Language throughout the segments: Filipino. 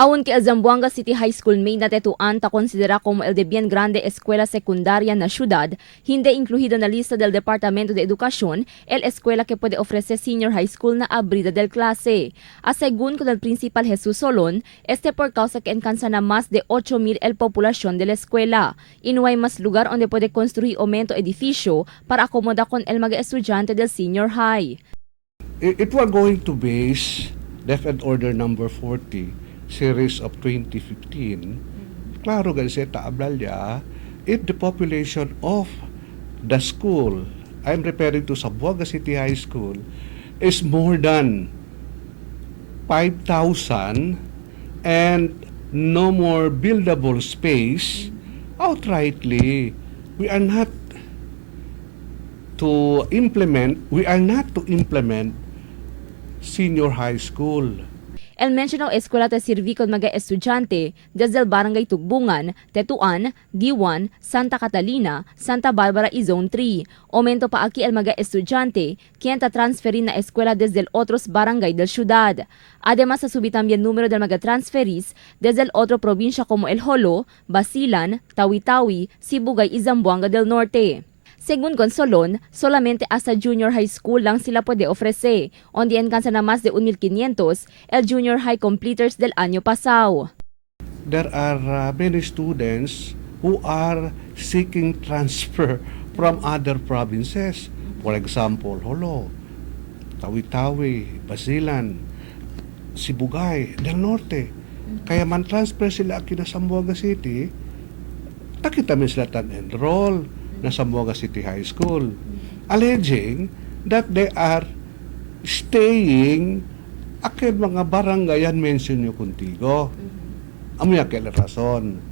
Aún que el Zamboanga City High School may natetuan ta konsidera como el de bien grande escuela secundaria na syudad, hindi incluido na lista del Departamento de Educación el escuela que puede ofrecer senior high school na abrida del clase. Según con el principal Jesús Solon, por causa que alcanza na más de 8,000 el población de la escuela. Y no hay más lugar donde puede construir aumento edificio para acomodar con el mga estudyante del senior high. It was going to base DepEd Order number 40 series of 2015, klaro ganun taablalya, if the population of the school, I'm referring to Zamboanga City High School, is more than 5,000 and no more buildable space, outrightly, we are not to implement senior high school. El mencionado eskwela te sirvi con mga estudyante desde el Barangay Tugbungan, Tetuan, Diwan, Santa Catalina, Santa Barbara y Zone 3. Aumento pa aquí el mga estudyante quien ta transferin na eskwela desde el otros barangay del ciudad. Además, subí también número del mga transferis desde el otro provincia como El Jolo, Basilan, Tawi-Tawi, Sibugay y Zamboanga del Norte. Según Consolon, solamente hasta junior high school lang sila pwede ofrece, onde alcanza na más de 1,500 el junior high completers del año pasado. There are many students who are seeking transfer from other provinces. For example, Jolo, Tawi-Tawi, Basilan, Sibugay, del Norte. Kaya man transfer sila aquí na Zamboanga City, takita min sila tan-enroll na Zamboanga City High School, alleging that they are staying akin mga barangayan mention nyo kuntigo. Amoy akil rason.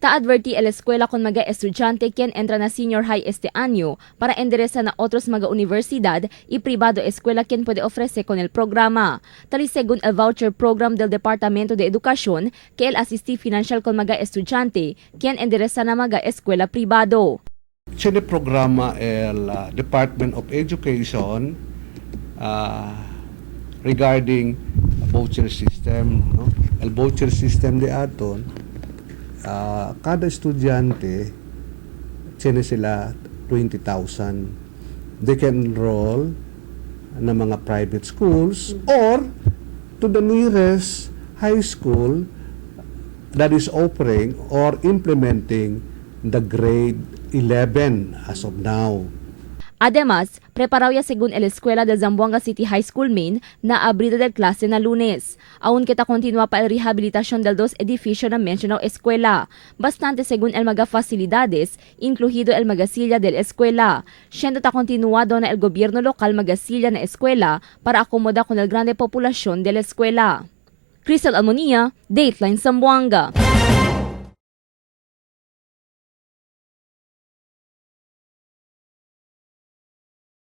Ta-adverti el eskwela con mga estudyante quien entra na senior high este año para endereza na otros mga universidad y privado eskwela quien puede ofrece con el programa. Tali según el voucher program del Departamento de Educación que el asistí financial con mga estudyante quien endereza na mga eskwela privado. Sine programa el Department of Education regarding voucher system, no? El voucher system de aton, kada estudyante sine sila 20,000. They can enroll na mga private schools or to the nearest high school that is offering or implementing the grade 11 as of now. Además, preparado ya según el escuela de Zamboanga City High School Main na abrida del clase na lunes. Aún que ta continúa pa el rehabilitación del dos edificio na mencionado escuela. Bastante según el mga facilidades, incluido el magasilya del escuela. Siendo ta continuado na el gobierno lokal magasilya na escuela para akomoda con el grande población de la escuela. Crystal Almonía, Dateline Zamboanga.